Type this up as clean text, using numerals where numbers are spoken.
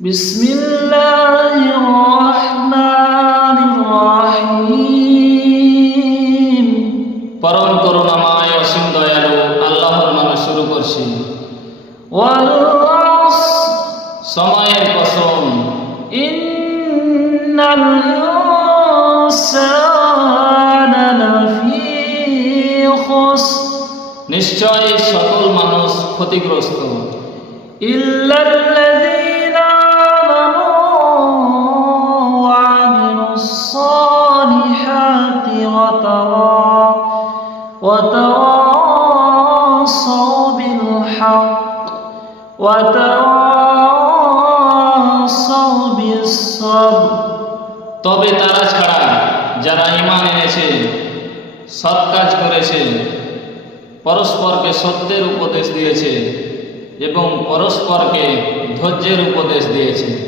বিসমিল্লাহির-রহমানির-রহিম। পরম করুণাময় অসীম দয়ালু আল্লাহর নামে শুরু করছি। ওয়াল আসর, সময়ের কসম। ইন্নাল ইনসানা লাফী খুসর, নিশ্চয় সকল মানুষ ক্ষতিগ্রস্ত, ইল্লাল্লাযীনা আমানু ওয়া আমিলুস সালিহাতি ওয়া তাওয়াসাউ বিল হক ওয়া তাওয়াসাউ বিস সাবর। তবে তারা ছাড়া যারা ঈমান এনেছে, সৎ কাজ করেছে, পরস্পরকে সত্যের উপদেশ দিয়েছে এবং পরস্পরকে ধৈর্যের উপদেশ দিয়েছে।